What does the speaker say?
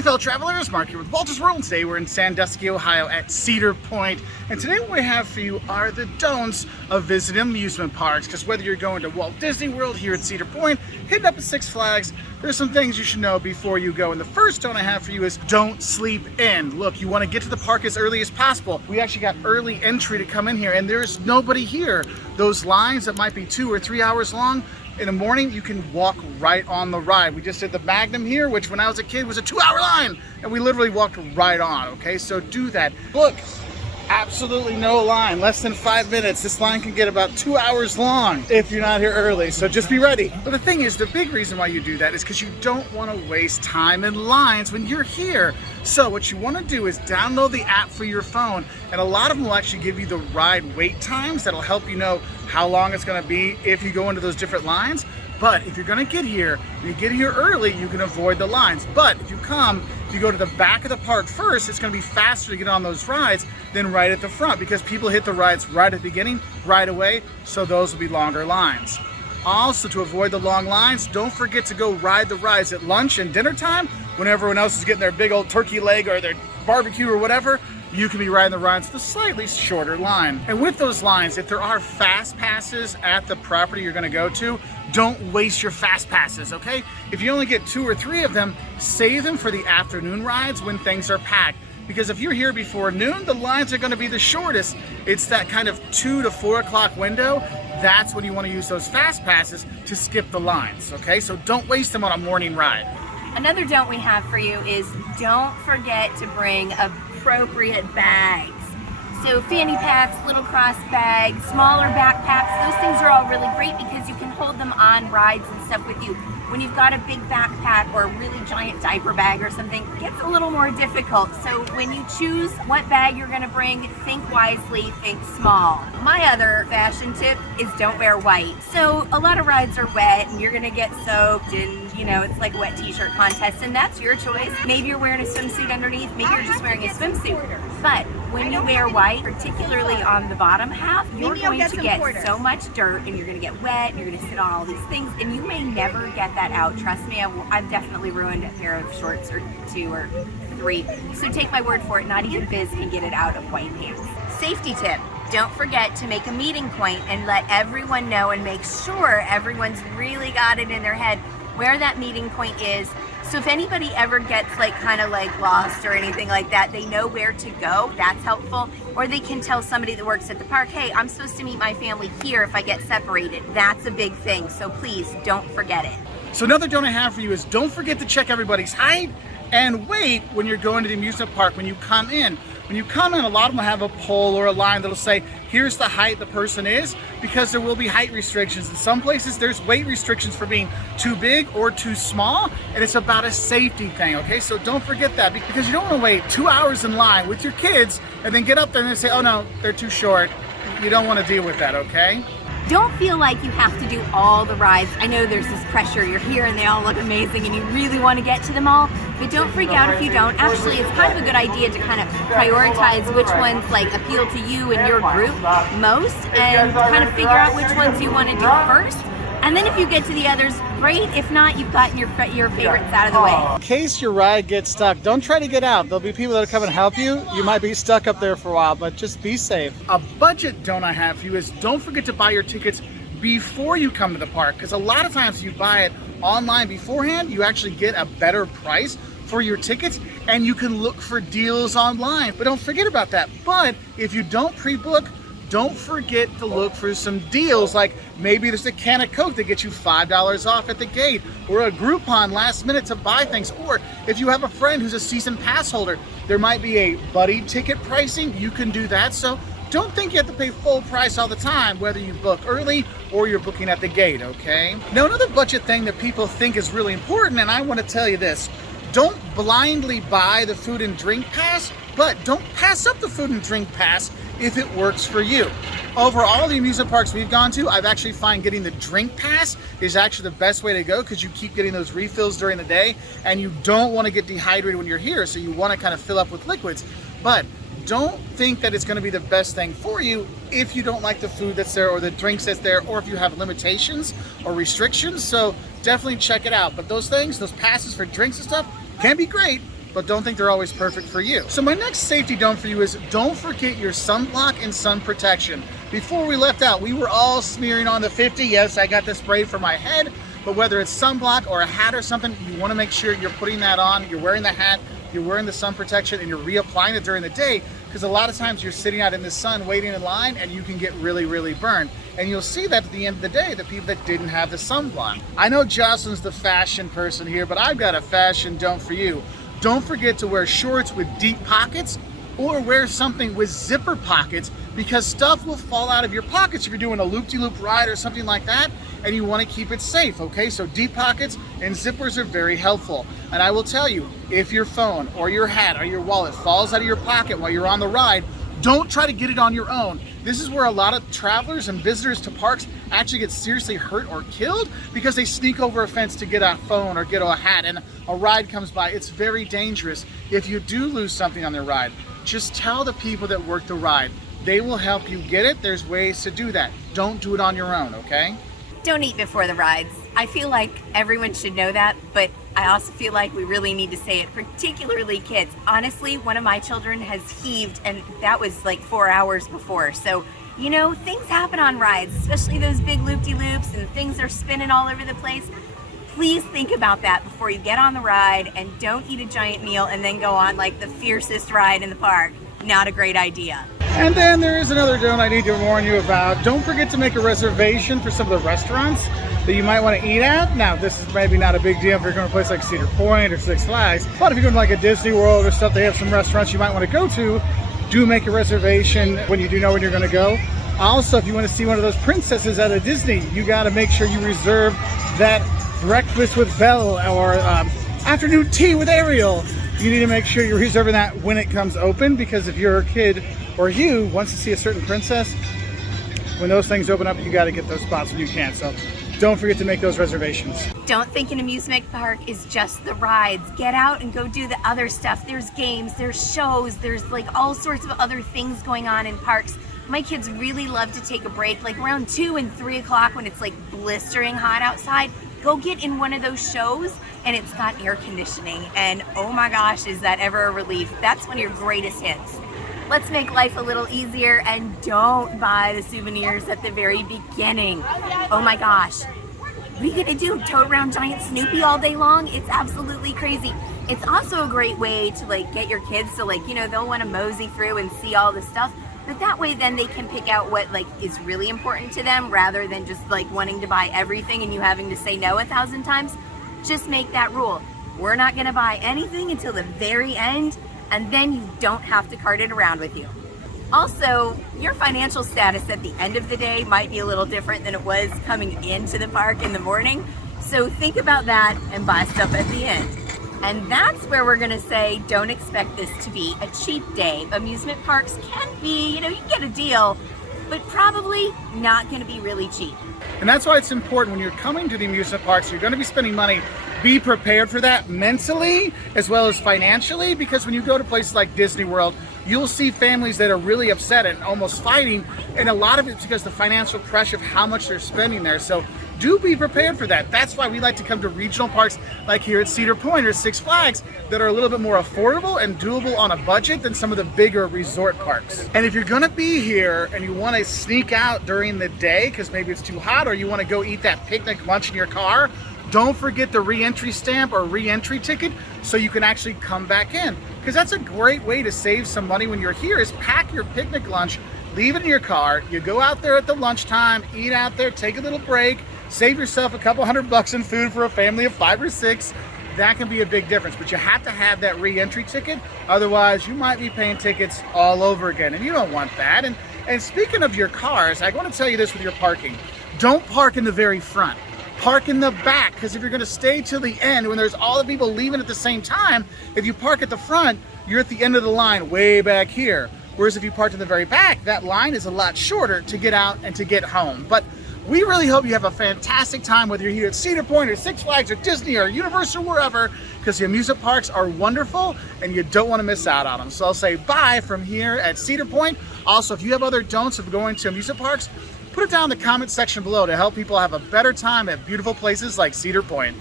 Hey fellow travelers, Mark here with Wolters World. Today we're in Sandusky, Ohio at Cedar Point. And today what we have for you are the don'ts of visiting amusement parks. Because whether you're going to Walt Disney World here at Cedar Point, hitting up at Six Flags, there's some things you should know before you go. And the first don't I have for you is don't sleep in. Look, you want to get to the park as early as possible. We actually got early entry to come in here and there's nobody here. Those lines that might be 2 or 3 hours long, in the morning, you can walk right on the ride. We just did the Magnum here, which when I was a kid was a 2-hour line, and we literally walked right on, okay? So do that. Look, absolutely no line, less than 5 minutes. This line can get about 2 hours long if you're not here early, so just be ready. But the thing is, the big reason why you do that is because you don't want to waste time in lines when you're here. So what you want to do is download the app for your phone, and a lot of them will actually give you the ride wait times that'll help you know how long it's going to be if you go into those different lines. But if you're going to get here, when you get here early, you can avoid the lines. But if you go to the back of the park first, it's going to be faster to get on those rides than right at the front, because people hit the rides right at the beginning, right away, so those will be longer lines. Also, to avoid the long lines, don't forget to go ride the rides at lunch and dinner time when everyone else is getting their big old turkey leg or their barbecue or whatever. You can be riding the rides with a slightly shorter line. And with those lines, if there are fast passes at the property you're gonna go to, don't waste your fast passes, okay? If you only get 2 or 3 of them, save them for the afternoon rides when things are packed. Because if you're here before noon, the lines are gonna be the shortest. It's that kind of 2 to 4 o'clock window. That's when you wanna use those fast passes to skip the lines, okay? So don't waste them on a morning ride. Another don't we have for you is don't forget to bring appropriate bags. So fanny packs, little cross bags, smaller backpacks, those things are all really great because you can hold them on rides and stuff with you. When you've got a big backpack or a really giant diaper bag or something, it gets a little more difficult. So when you choose what bag you're gonna bring, think wisely, think small. My other fashion tip is don't wear white. So a lot of rides are wet and you're gonna get soaked and it's like a wet t-shirt contest, and that's your choice. Maybe you're wearing a swimsuit underneath, maybe you're just wearing a swimsuit. But when you wear white, particularly on the bottom half, you're going to get so much dirt and you're gonna get wet and you're gonna sit on all these things and you may never get that out. Trust me, I've definitely ruined a pair of shorts or 2 or 3. So take my word for it, not even Biz can get it out of white pants. Safety tip. Don't forget to make a meeting point and let everyone know and make sure everyone's really got it in their head where that meeting point is. So if anybody ever gets kind of lost or anything like that, they know where to go. That's helpful. Or they can tell somebody that works at the park, hey, I'm supposed to meet my family here if I get separated. That's a big thing. So please don't forget it. So another don't I have for you is don't forget to check everybody's height and weight when you're going to the amusement park when you come in. When you come in, a lot of them will have a pole or a line that'll say, here's the height the person is, because there will be height restrictions. In some places, there's weight restrictions for being too big or too small, and it's about a safety thing, okay? So don't forget that, because you don't want to wait 2 hours in line with your kids and then get up there and say, oh no, they're too short. You don't want to deal with that, okay? Don't feel like you have to do all the rides. I know there's this pressure. You're here and they all look amazing and you really want to get to them all, but don't freak out if you don't. Actually, it's kind of a good idea to kind of prioritize which ones appeal to you and your group most and kind of figure out which ones you want to do first. And then if you get to the others, great. If not, you've gotten your favorites out of the way. In case your ride gets stuck, don't try to get out. There'll be people that'll come and help you. You might be stuck up there for a while, but just be safe. A budget don't I have for you is don't forget to buy your tickets before you come to the park, because a lot of times you buy it online beforehand, you actually get a better price for your tickets and you can look for deals online. But don't forget about that. But if you don't pre-book, don't forget to look for some deals, like maybe there's a can of Coke that gets you $5 off at the gate, or a Groupon last minute to buy things. Or if you have a friend who's a season pass holder, there might be a buddy ticket pricing. You can do that. So don't think you have to pay full price all the time, whether you book early or you're booking at the gate, okay? Now, another budget thing that people think is really important, and I want to tell you this, don't blindly buy the food and drink pass, but don't pass up the food and drink pass if it works for you. Over all the amusement parks we've gone to, I've actually found getting the drink pass is actually the best way to go, because you keep getting those refills during the day and you don't want to get dehydrated when you're here, so you want to kind of fill up with liquids. But don't think that it's going to be the best thing for you if you don't like the food that's there or the drinks that's there, or if you have limitations or restrictions. So definitely check it out. But those things, those passes for drinks and stuff, can be great, but don't think they're always perfect for you. So my next safety don't for you is don't forget your sunblock and sun protection. Before we left out, we were all smearing on the 50. Yes, I got the spray for my head, but whether it's sunblock or a hat or something, you want to make sure you're putting that on, you're wearing the hat, you're wearing the sun protection, and you're reapplying it during the day, because a lot of times you're sitting out in the sun waiting in line and you can get really, really burned. And you'll see that at the end of the day, the people that didn't have the sunblock. I know Jocelyn's the fashion person here, but I've got a fashion don't for you. Don't forget to wear shorts with deep pockets or wear something with zipper pockets, because stuff will fall out of your pockets if you're doing a loop-de-loop ride or something like that, and you want to keep it safe, okay? So deep pockets and zippers are very helpful. And I will tell you, if your phone or your hat or your wallet falls out of your pocket while you're on the ride, don't try to get it on your own. This is where a lot of travelers and visitors to parks actually get seriously hurt or killed, because they sneak over a fence to get a phone or get a hat and a ride comes by. It's very dangerous. If you do lose something on the ride, just tell the people that work the ride. They will help you get it. There's ways to do that. Don't do it on your own, okay? Don't eat before the rides. I feel like everyone should know that, but I also feel like we really need to say it, particularly kids. Honestly, one of my children has heaved, and that was like 4 hours before. So, you know, things happen on rides, especially those big loop-de-loops, and things are spinning all over the place. Please think about that before you get on the ride, and don't eat a giant meal and then go on like the fiercest ride in the park. Not a great idea. And then there is another don't I need to warn you about. Don't forget to make a reservation for some of the restaurants that you might want to eat at. Now, this is maybe not a big deal if you're going to a place like Cedar Point or Six Flags, but if you're going to like a Disney World or stuff, they have some restaurants you might want to go to. Do make a reservation when you do know when you're going to go. Also, if you want to see one of those princesses out of Disney, you got to make sure you reserve that breakfast with Belle or afternoon tea with Ariel. You need to make sure you're reserving that when it comes open, because if you're a kid or you wants to see a certain princess, when those things open up, you got to get those spots when you can. So don't forget to make those reservations. Don't think an amusement park is just the rides. Get out and go do the other stuff. There's games, there's shows, there's like all sorts of other things going on in parks. My kids really love to take a break, like around 2 and 3 o'clock when it's like blistering hot outside. Go get in one of those shows and it's got air conditioning, and oh my gosh, is that ever a relief. That's one of your greatest hits. Let's make life a little easier and don't buy the souvenirs at the very beginning. Oh my gosh, what are you gonna do? Tote around giant Snoopy all day long? It's absolutely crazy. It's also a great way to like get your kids to like, you know, they'll want to mosey through and see all the stuff. But that way then they can pick out what like is really important to them, rather than just like wanting to buy everything and you having to say no 1,000 times. Just make that rule. We're not gonna buy anything until the very end, and then you don't have to cart it around with you. Also, your financial status at the end of the day might be a little different than it was coming into the park in the morning. So think about that and buy stuff at the end. And that's where we're gonna say, don't expect this to be a cheap day. Amusement parks can be, you know, you can get a deal, but probably not gonna be really cheap. And that's why it's important when you're coming to the amusement parks, you're gonna be spending money, be prepared for that mentally as well as financially, because when you go to places like Disney World, you'll see families that are really upset and almost fighting, and a lot of it's because the financial pressure of how much they're spending there. So do be prepared for that. That's why we like to come to regional parks like here at Cedar Point or Six Flags that are a little bit more affordable and doable on a budget than some of the bigger resort parks. And if you're gonna be here and you wanna sneak out during the day because maybe it's too hot, or you wanna go eat that picnic lunch in your car, don't forget the re-entry stamp or re-entry ticket so you can actually come back in. Because that's a great way to save some money when you're here, is pack your picnic lunch, leave it in your car, you go out there at the lunchtime, eat out there, take a little break, save yourself a couple $100 in food for a family of 5 or 6. That can be a big difference, but you have to have that re-entry ticket. Otherwise, you might be paying tickets all over again, and you don't want that. And speaking of your cars, I want to tell you this with your parking. Don't park in the very front. Park in the back, because if you're going to stay till the end when there's all the people leaving at the same time, if you park at the front, you're at the end of the line way back here. Whereas if you park in the very back, that line is a lot shorter to get out and to get home. But we really hope you have a fantastic time, whether you're here at Cedar Point or Six Flags or Disney or Universal, wherever, because the amusement parks are wonderful and you don't want to miss out on them. So I'll say bye from here at Cedar Point. Also, if you have other don'ts of going to amusement parks, put it down in the comment section below to help people have a better time at beautiful places like Cedar Point.